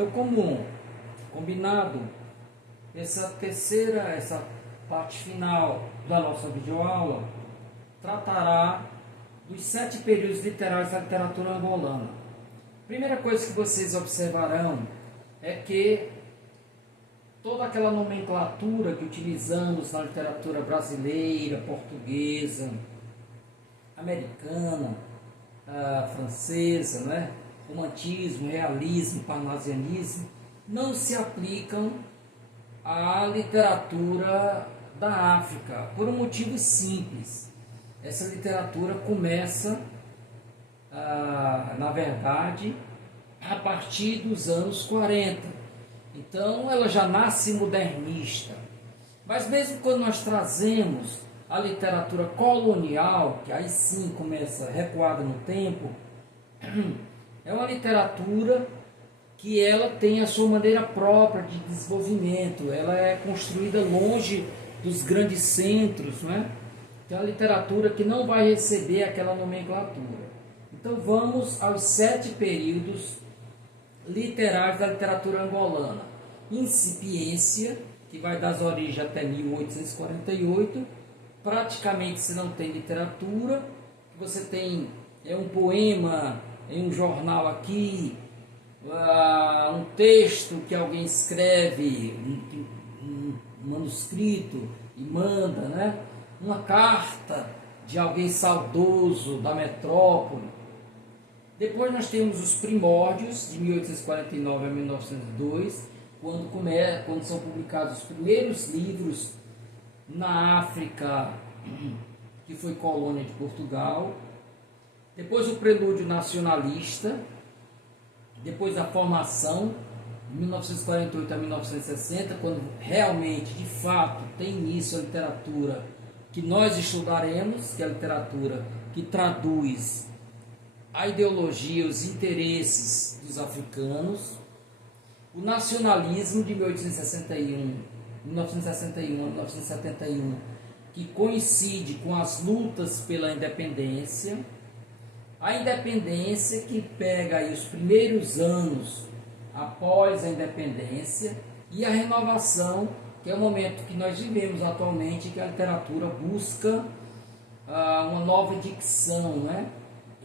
Então, como combinado, essa parte final da nossa videoaula tratará dos 7 períodos literários da literatura angolana. Primeira coisa que vocês observarão é que toda aquela nomenclatura que utilizamos na literatura brasileira, portuguesa, americana, francesa, né? Romantismo, realismo, parnasianismo, não se aplicam à literatura da África, por um motivo simples. Essa literatura começa, na verdade, a partir dos anos 40. Então, ela já nasce modernista. Mas mesmo quando nós trazemos a literatura colonial, que aí sim começa recuada no tempo, é uma literatura que ela tem a sua maneira própria de desenvolvimento. Ela é construída longe dos grandes centros, né? É uma literatura que não vai receber aquela nomenclatura. Então vamos aos 7 períodos literários da literatura angolana. Incipiência, que vai das origens até 1848. Praticamente se não tem literatura, você tem um poema em um jornal aqui, um texto que alguém escreve, um manuscrito e manda, né? Uma carta de alguém saudoso da metrópole. Depois nós temos os primórdios, de 1849 a 1902, quando são publicados os primeiros livros na África, que foi colônia de Portugal. Depois o prelúdio nacionalista, depois a formação, de 1948 a 1960, quando realmente, de fato, tem início a literatura que nós estudaremos, que é a literatura que traduz a ideologia, os interesses dos africanos. O nacionalismo de 1961 a 1971, que coincide com as lutas pela independência. A independência que pega aí os primeiros anos após a independência, e a renovação, que é o momento que nós vivemos atualmente, que a literatura busca uma nova dicção, né?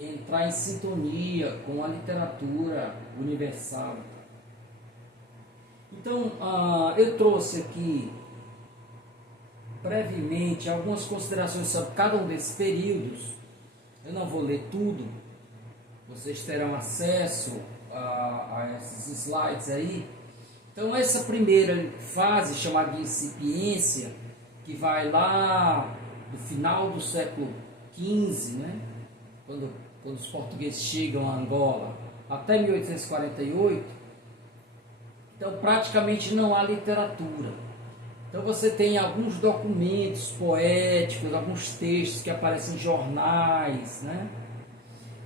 Entrar em sintonia com a literatura universal. Então, eu trouxe aqui brevemente algumas considerações sobre cada um desses períodos. Eu não vou ler tudo, vocês terão acesso a esses slides aí. Então, essa primeira fase, chamada de incipiência, que vai lá do final do século XV, né? quando os portugueses chegam a Angola, até 1848, então praticamente não há literatura. Então você tem alguns documentos poéticos, alguns textos que aparecem em jornais, né?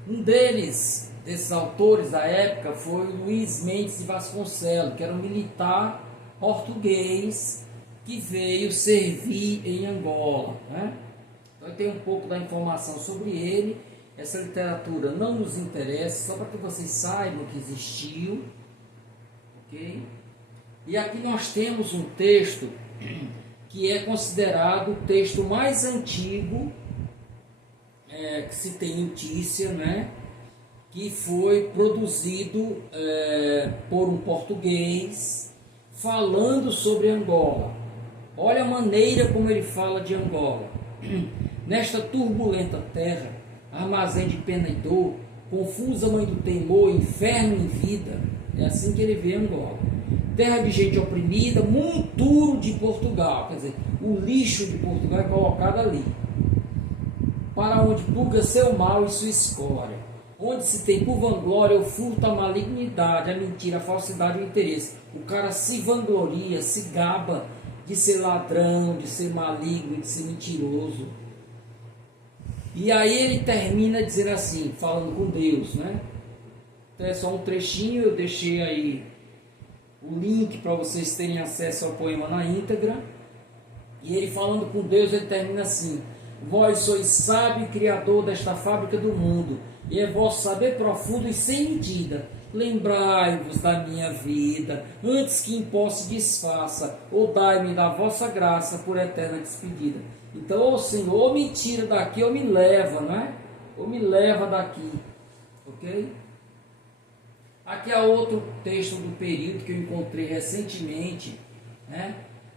Um desses autores da época, foi Luís Mendes de Vasconcelos, que era um militar português que veio servir em Angola, né? Então tem um pouco da informação sobre ele. Essa literatura não nos interessa, só para que vocês saibam que existiu, ok? E aqui nós temos um texto que é considerado o texto mais antigo que se tem notícia, né? Que foi produzido por um português falando sobre Angola. Olha a maneira como ele fala de Angola. Nesta turbulenta terra, armazém de pena e dor, confusa mãe do temor, inferno em vida, é assim que ele vê Angola. Terra de gente oprimida, monturo de Portugal, quer dizer, o lixo de Portugal é colocado ali, para onde pulga seu mal e sua escória, onde se tem por vanglória o furto, a malignidade, a mentira, a falsidade e o interesse. O cara se vangloria, se gaba de ser ladrão, de ser maligno, de ser mentiroso. E aí ele termina dizendo assim, falando com Deus, né? Então é só um trechinho, eu deixei aí o link para vocês terem acesso ao poema na íntegra. E ele falando com Deus, ele termina assim: vós sois sábio e criador desta fábrica do mundo, e é vosso saber profundo e sem medida, lembrai-vos da minha vida, antes que impó se desfaça, ou dai-me da vossa graça por eterna despedida. Então, o Senhor, ou me tira daqui, ou me leva, não é? Ou me leva daqui, ok? Aqui há outro texto do período que eu encontrei recentemente, né?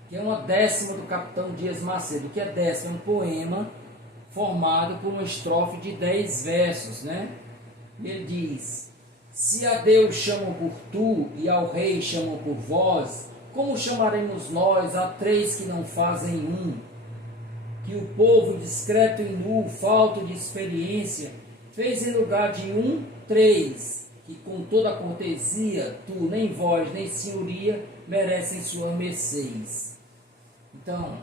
Que é uma décima do capitão Dias Macedo. O que é décima? É um poema formado por uma estrofe de 10 versos, né? Ele diz: se a Deus chamam por tu e ao rei chamam por vós, como chamaremos nós a três que não fazem um? Que o povo discreto e nu, falto de experiência, fez em lugar de um, três, que com toda a cortesia, tu, nem vós, nem senhoria, merecem suas mercês. Então,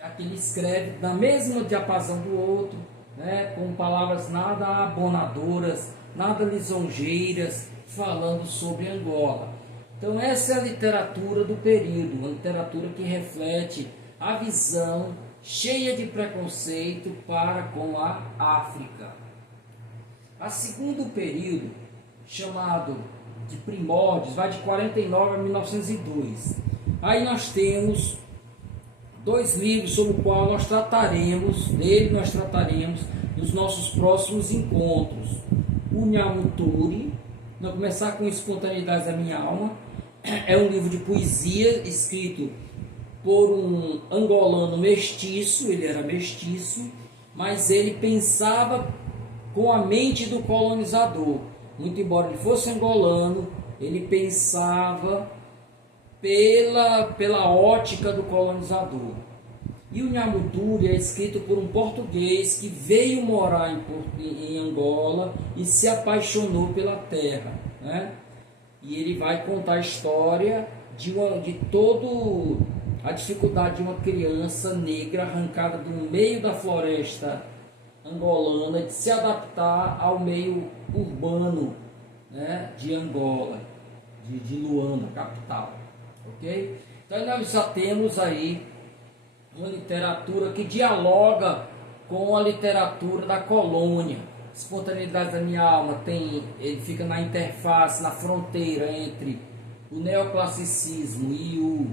aqui ele escreve na mesma diapasão do outro, né, com palavras nada abonadoras, nada lisonjeiras, falando sobre Angola. Então, essa é a literatura do período, uma literatura que reflete a visão cheia de preconceito para com a África. A segundo período, chamado de Primórdios, vai de 49 a 1902. Aí nós temos dois livros sobre o qual nós trataremos nos nossos próximos encontros. O Nhamuturi, vamos começar com Espontaneidade da Minha Alma. É um livro de poesia escrito por um angolano mestiço, ele era mestiço, mas ele pensava com a mente do colonizador. Muito embora ele fosse angolano, ele pensava pela ótica do colonizador. E o Nhamuturi é escrito por um português que veio morar em Angola e se apaixonou pela terra, né? E ele vai contar a história de toda a dificuldade de uma criança negra arrancada do meio da floresta angolana de se adaptar ao meio urbano, né, de Angola, de Luanda, capital. Ok? Então nós já temos aí uma literatura que dialoga com a literatura da colônia. Espontaneidade da Minha Alma ele fica na interface, na fronteira entre o neoclassicismo e o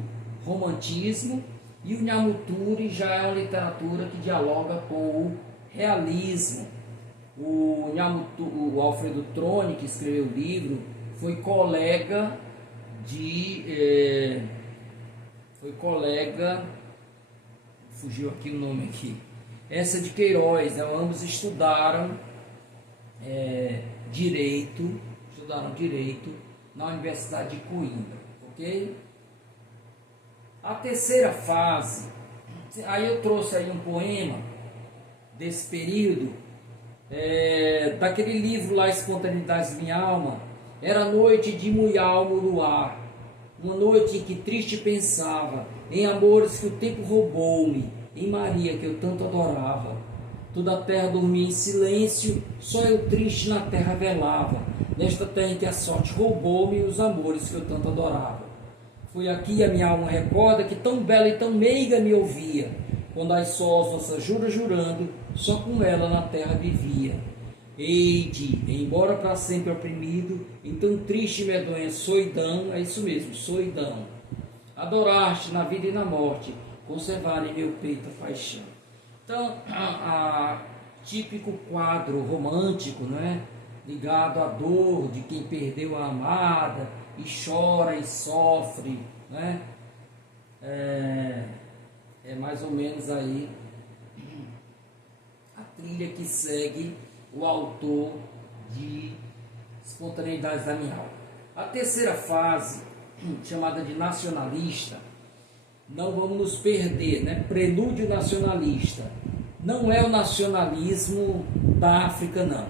romantismo, e o Nhamuturi já é uma literatura que dialoga com o realismo. O Alfredo Troni, que escreveu o livro, foi colega fugiu aqui o nome aqui, essa de Queiroz, né? Ambos estudaram direito na Universidade de Coimbra, ok? A terceira fase, aí eu trouxe aí um poema desse período, daquele livro lá, Espontaneidade da Minha Alma. Era noite de muial no luar, uma noite em que triste pensava em amores que o tempo roubou-me, em Maria que eu tanto adorava. Toda a terra dormia em silêncio, só eu triste na terra velava, nesta terra em que a sorte roubou-me os amores que eu tanto adorava. Foi aqui a minha alma recorda que tão bela e tão meiga me ouvia, quando as sós nossa jura jurando, só com ela na terra vivia. Eide, embora para sempre oprimido, em tão triste e medonha soidão, é isso mesmo, soidão. Adoraste na vida e na morte, conservar em meu peito a paixão. Então, típico quadro romântico, né? Ligado à dor de quem perdeu a amada e chora e sofre, né? É mais ou menos aí a trilha que segue o autor de Espontaneidade da Minha Alma. A terceira fase, chamada de nacionalista, não vamos nos perder, né? Prelúdio nacionalista. Não é o nacionalismo da África, não.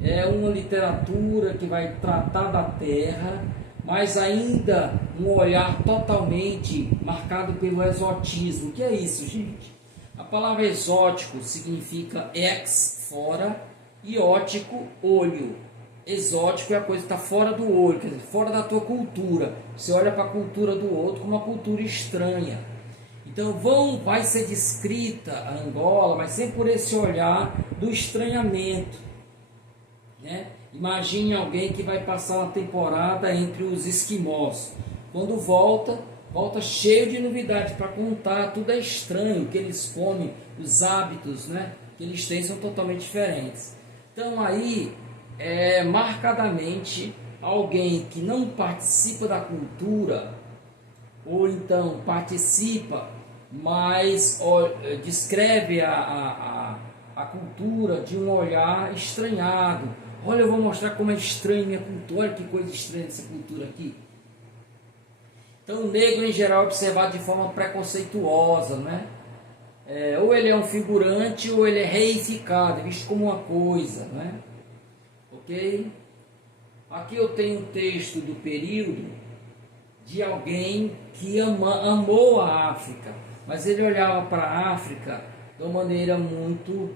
É uma literatura que vai tratar da terra, mas ainda um olhar totalmente marcado pelo exotismo. O que é isso, gente? A palavra exótico significa ex, fora, e ótico, olho. Exótico é a coisa que está fora do olho, quer dizer, fora da tua cultura. Você olha para a cultura do outro como uma cultura estranha. Então vai ser descrita a Angola, mas sempre por esse olhar do estranhamento. né? Imagine alguém que vai passar uma temporada entre os esquimós. Quando volta cheio de novidade para contar, tudo é estranho, o que eles comem, os hábitos, né, que eles têm são totalmente diferentes. Então aí, marcadamente, alguém que não participa da cultura, ou então participa, mas descreve a cultura de um olhar estranhado. Olha, eu vou mostrar como é estranha minha cultura, olha que coisa estranha essa cultura aqui. Então o negro em geral é observado de forma preconceituosa, né? Ou ele é um figurante ou ele é reificado, visto como uma coisa, né? Ok? Aqui eu tenho um texto do período de alguém que amou a África, mas ele olhava para a África de uma maneira muito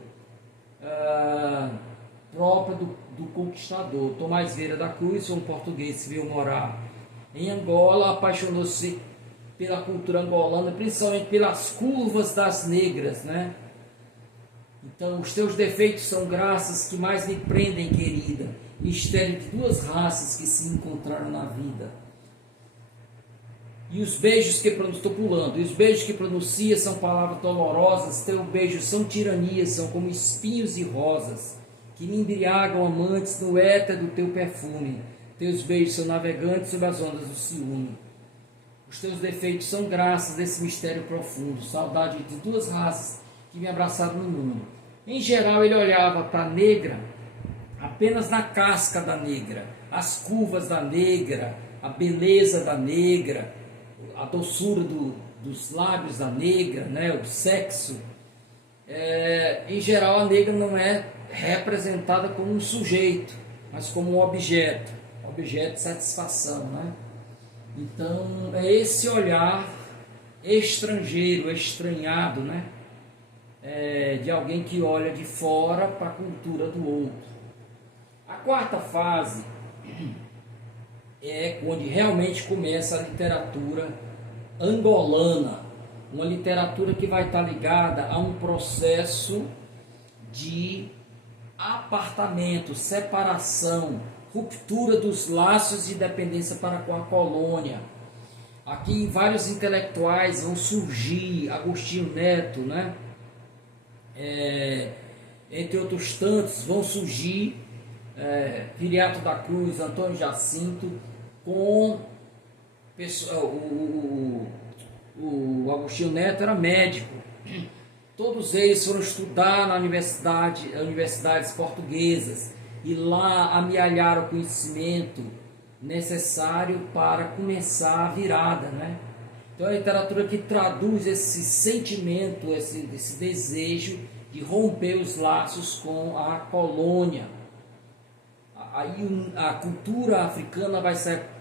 própria do conquistador. Tomás Vieira da Cruz foi um português que veio morar em Angola, apaixonou-se pela cultura angolana, principalmente pelas curvas das negras, né? Então, os teus defeitos são graças que mais me prendem, querida. Mistério de duas raças que se encontraram na vida. E os beijos que estou pulando, e os beijos que pronuncia são palavras dolorosas, teus beijos são tiranias, são como espinhos e rosas, que me embriagam amantes no éter do teu perfume. Teus beijos são navegantes sobre as ondas do ciúme. Os teus defeitos são graças desse mistério profundo, saudade de duas raças que me abraçaram no mundo. Em geral, ele olhava para a negra apenas na casca da negra, as curvas da negra, a beleza da negra, a doçura dos lábios da negra, né, o sexo. Em geral, a negra não é representada como um sujeito, mas como um objeto de satisfação, né? Então, é esse olhar estrangeiro, estranhado, né? De alguém que olha de fora para a cultura do outro. A quarta fase é onde realmente começa a literatura angolana, uma literatura que vai estar ligada a um processo de apartamento, separação, ruptura dos laços de dependência para com a colônia. Aqui vários intelectuais vão surgir, Agostinho Neto, né? Entre outros tantos, vão surgir Viriato da Cruz, Antônio Jacinto, com o Agostinho Neto era médico. Todos eles foram estudar na universidades portuguesas e lá amealharam o conhecimento necessário para começar a virada, né? Então é a literatura que traduz esse sentimento, esse desejo de romper os laços com a colônia. Aí a cultura africana vai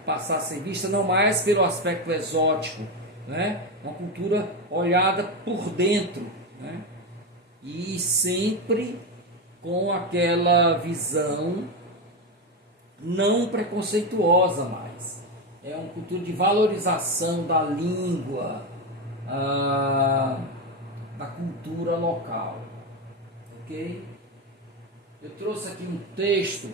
passar a ser vista não mais pelo aspecto exótico, né? Uma cultura olhada por dentro, né? E sempre com aquela visão não preconceituosa mais. É uma cultura de valorização da língua, da cultura local. Ok? Eu trouxe aqui um texto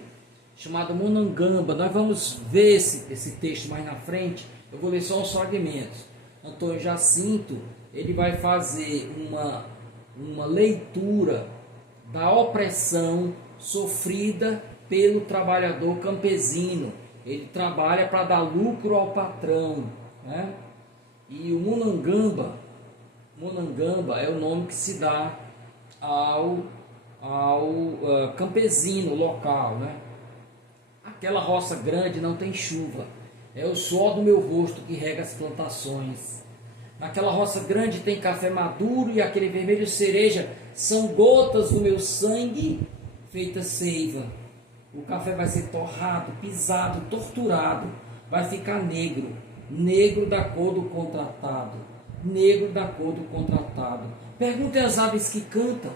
chamado Munangamba. Nós vamos ver esse texto mais na frente. Eu vou ler só uns fragmentos. Antônio Jacinto, ele vai fazer uma leitura da opressão sofrida pelo trabalhador campesino. Ele trabalha para dar lucro ao patrão, né? E o Munangamba é o nome que se dá ao campesino local, né? Aquela roça grande não tem chuva, é o suor do meu rosto que rega as plantações. Naquela roça grande tem café maduro e aquele vermelho cereja são gotas do meu sangue feita seiva. O café vai ser torrado, pisado, torturado, vai ficar negro, negro da cor do contratado, negro da cor do contratado. Perguntem às aves que cantam,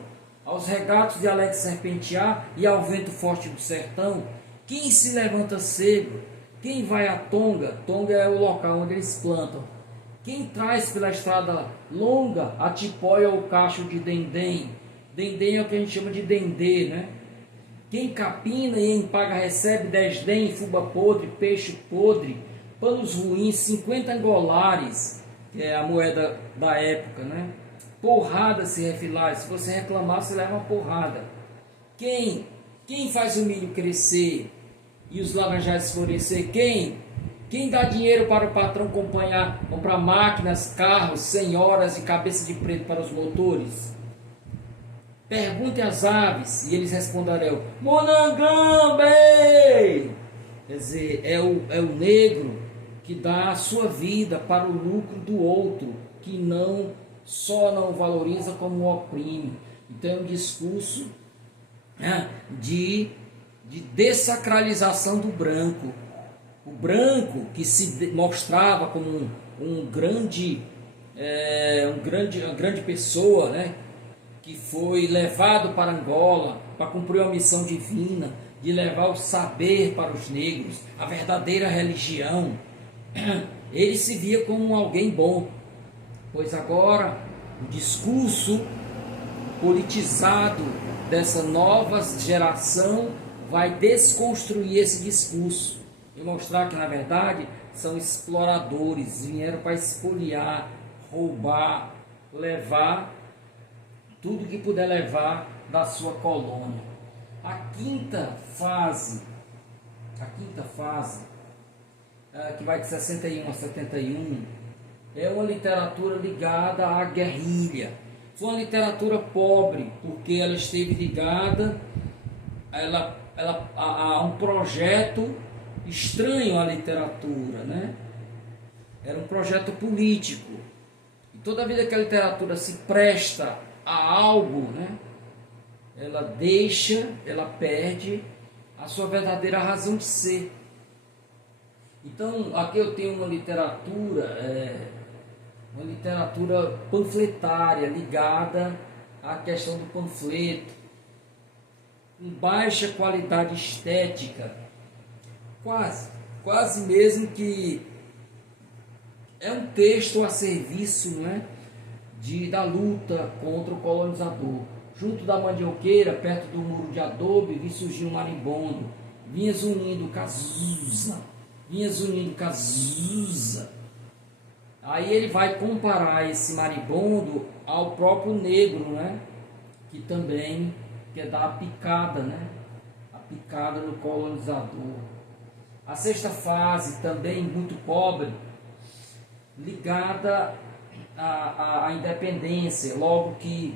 aos regatos de alegre serpentear e ao vento forte do sertão, quem se levanta cedo, quem vai à tonga, tonga é o local onde eles plantam, quem traz pela estrada longa a tipóia ou cacho de dendém, dendém é o que a gente chama de dendê, né? Quem capina e em paga recebe desdém, fuba podre, peixe podre, panos ruins, 50 angolares, que é a moeda da época, né? Porrada se refilar, se você reclamar, você leva uma porrada. Quem faz o milho crescer e os laranjais florescer? Quem dá dinheiro para o patrão comprar máquinas, carros, senhoras e cabeça de preto para os motores? Pergunte às aves e eles responderão: Monangambe! Quer dizer, é o negro que dá a sua vida para o lucro do outro, que só não valoriza como oprime. Então é um discurso, né, de dessacralização do branco. O branco que se mostrava como uma grande pessoa, né, que foi levado para Angola para cumprir uma missão divina de levar o saber para os negros, a verdadeira religião. Ele se via como alguém bom, pois agora o discurso politizado dessa nova geração vai desconstruir esse discurso e mostrar que na verdade são exploradores, vieram para espoliar, roubar, levar tudo que puder levar da sua colônia. A quinta fase, que vai de 61 a 71, é uma literatura ligada à guerrilha. Foi uma literatura pobre, porque ela esteve ligada a um projeto estranho à literatura, né? Era um projeto político. E toda vida que a literatura se presta a algo, né, ela perde a sua verdadeira razão de ser. Então, aqui eu tenho uma literatura panfletária, ligada à questão do panfleto, com baixa qualidade estética, quase mesmo que é um texto a serviço, não é, da luta contra o colonizador. Junto da mandioqueira, perto do muro de adobe, vi surgir um marimbondo, vinha zunindo Cazuza. Aí ele vai comparar esse maribondo ao próprio negro, né? Que também quer dar a picada, né? A picada no colonizador. A sexta fase, também muito pobre, ligada à independência, logo que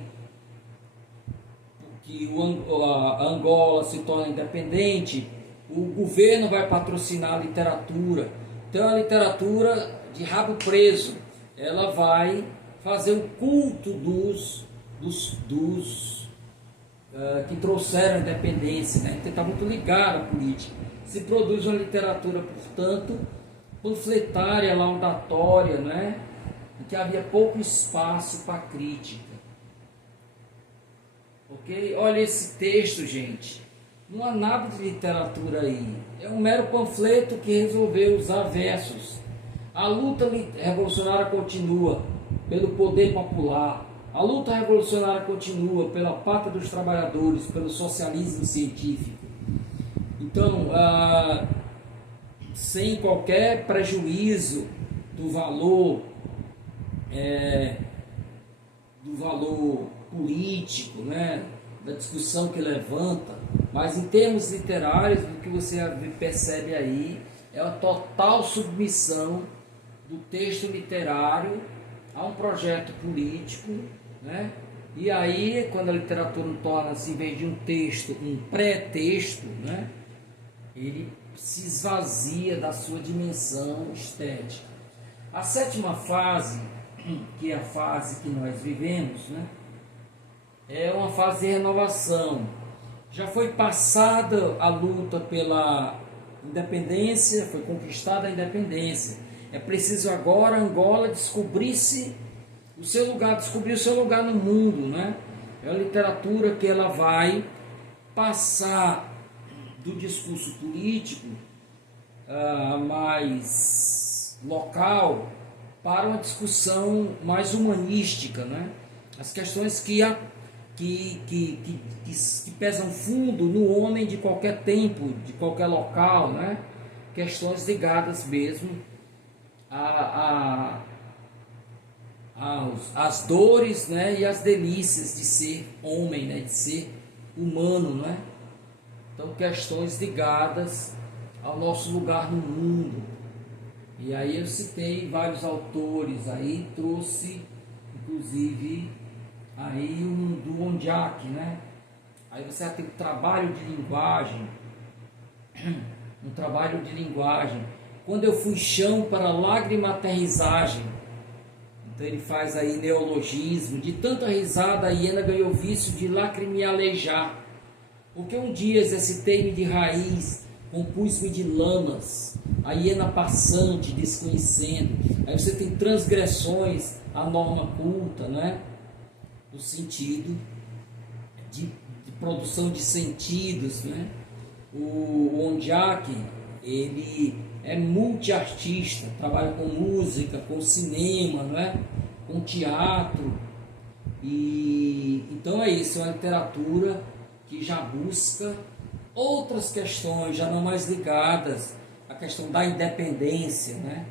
a Angola se torna independente, o governo vai patrocinar a literatura. Então a literatura de rabo preso, ela vai fazer o culto dos que trouxeram a independência, né? Então está muito ligado à política. Se produz uma literatura, portanto, panfletária, laudatória, né? Em que havia pouco espaço para crítica. Ok? Olha esse texto, gente. Não há nada de literatura aí. É um mero panfleto que resolveu usar versos. A luta revolucionária continua pelo poder popular. A luta revolucionária continua pela pátria dos trabalhadores, pelo socialismo científico. Então, sem qualquer prejuízo do valor político, né, da discussão que levanta, mas em termos literários, o que você percebe aí é a total submissão do texto literário a um projeto político, né? E aí, quando a literatura torna-se, em vez de um texto, um pré-texto, né, ele se esvazia da sua dimensão estética. A sétima fase, que é a fase que nós vivemos, né, é uma fase de renovação. Já foi passada a luta pela independência, foi conquistada a independência. É preciso agora Angola descobrir o seu lugar no mundo, né? É a literatura que ela vai passar do discurso político mais local para uma discussão mais humanística, né? As questões que que pesam fundo no homem de qualquer tempo, de qualquer local, né? Questões ligadas mesmo às dores, né? E às delícias de ser homem, né? De ser humano, né? Então, questões ligadas ao nosso lugar no mundo. E aí eu citei vários autores, aí trouxe inclusive aí do Ondiak, né? Aí você vai ter um trabalho de linguagem, Quando eu fui chão para lágrima aterrissagem. Então ele faz aí neologismo. De tanta risada a hiena ganhou vício de lacrimealejar. Porque um dia exercitei-me de raiz, compus-me de lamas, a hiena passante, desconhecendo. Aí você tem transgressões à norma culta, né? No sentido de produção de sentidos, né? O Ondiak, ele é multiartista, trabalha com música, com cinema, né? Com teatro. E então é isso, é uma literatura que já busca outras questões, já não mais ligadas à questão da independência, né?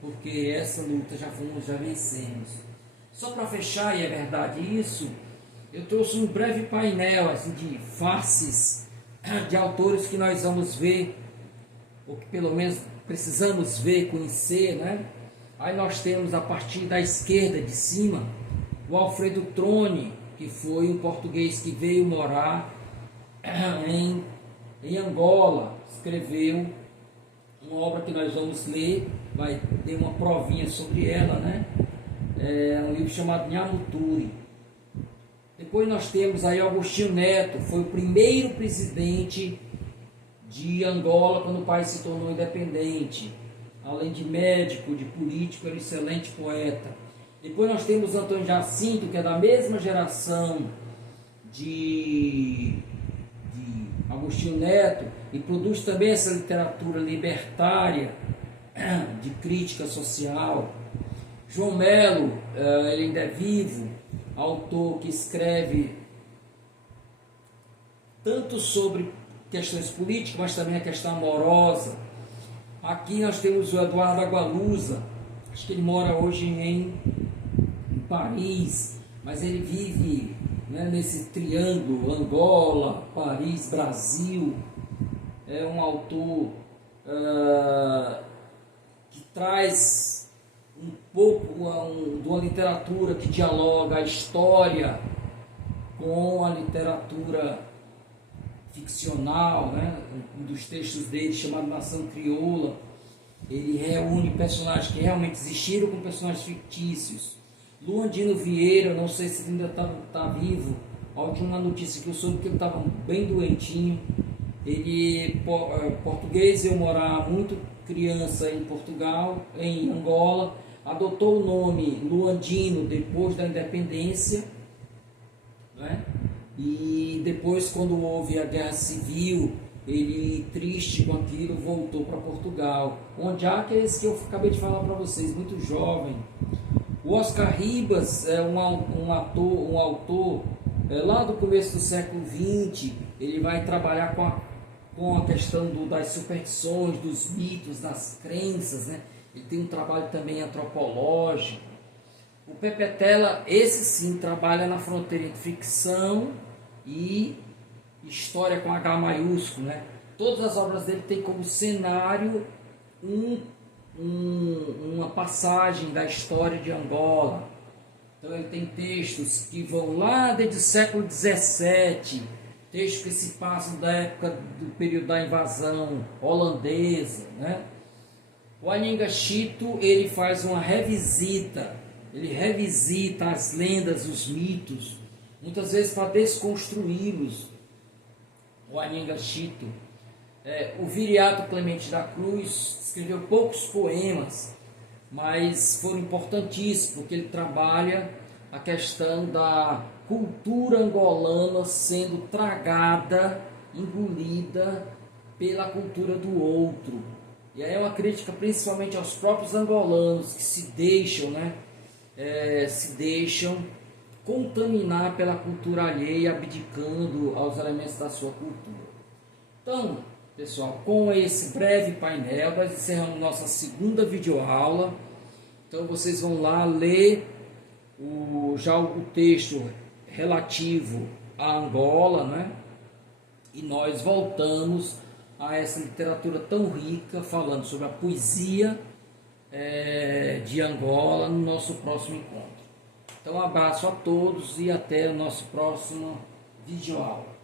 Porque essa luta já vencemos. Só para fechar, e é verdade isso, eu trouxe um breve painel assim, de faces de autores que nós vamos ver, ou que pelo menos precisamos ver, conhecer, né? Aí nós temos a partir da esquerda de cima, o Alfredo Troni, que foi um português que veio morar em Angola, escreveu uma obra que nós vamos ler, vai ter uma provinha sobre ela, né? É um livro chamado Nhamuturi. Depois nós temos aí Agostinho Neto, foi o primeiro presidente de Angola quando o país se tornou independente. Além de médico, de político, era um excelente poeta. Depois nós temos Antônio Jacinto, que é da mesma geração de Agostinho Neto, e produz também essa literatura libertária, de crítica social. João Melo, ele ainda é vivo, autor que escreve tanto sobre questões políticas, mas também a questão amorosa. Aqui nós temos o Eduardo Agualusa, acho que ele mora hoje em Paris, mas ele vive, né, nesse triângulo Angola, Paris, Brasil. É um autor que traz um pouco de uma literatura que dialoga a história com a literatura ficcional, né? Um dos textos dele, chamado Nação Crioula, ele reúne personagens que realmente existiram com personagens fictícios. Luandino Vieira, não sei se ele ainda está vivo, a última notícia que eu soube que ele estava bem doentinho. Ele é português, veio morar muito criança em Portugal, em Angola, adotou o nome Luandino depois da independência, né? E depois, quando houve a guerra civil, ele, triste com aquilo, voltou para Portugal. Ondiak é esse que eu acabei de falar para vocês, muito jovem. O Oscar Ribas é um autor lá do começo do século XX. Ele vai trabalhar com a questão das superstições, dos mitos, das crenças, né? Ele tem um trabalho também antropológico. O Pepe Tela, esse sim, trabalha na fronteira entre ficção e história com H maiúsculo, né? Todas as obras dele têm como cenário uma passagem da história de Angola. Então ele tem textos que vão lá desde o século XVII, textos que se passam da época do período da invasão holandesa, né? O Aninga Chito, ele faz uma revisita, ele revisita as lendas, os mitos, muitas vezes para desconstruí-los. O Aninga Chito. O Viriato Clemente da Cruz escreveu poucos poemas, mas foram importantíssimos, porque ele trabalha a questão da cultura angolana sendo tragada, engolida pela cultura do outro. E aí é uma crítica principalmente aos próprios angolanos que se deixam, né, contaminar pela cultura alheia, abdicando aos elementos da sua cultura. Então, pessoal, com esse breve painel, nós encerramos nossa segunda videoaula. Então, vocês vão lá ler já o texto relativo a Angola, né? E nós voltamos a essa literatura tão rica, falando sobre a poesia de Angola no nosso próximo encontro. Então, um abraço a todos e até o nosso próximo videoaula.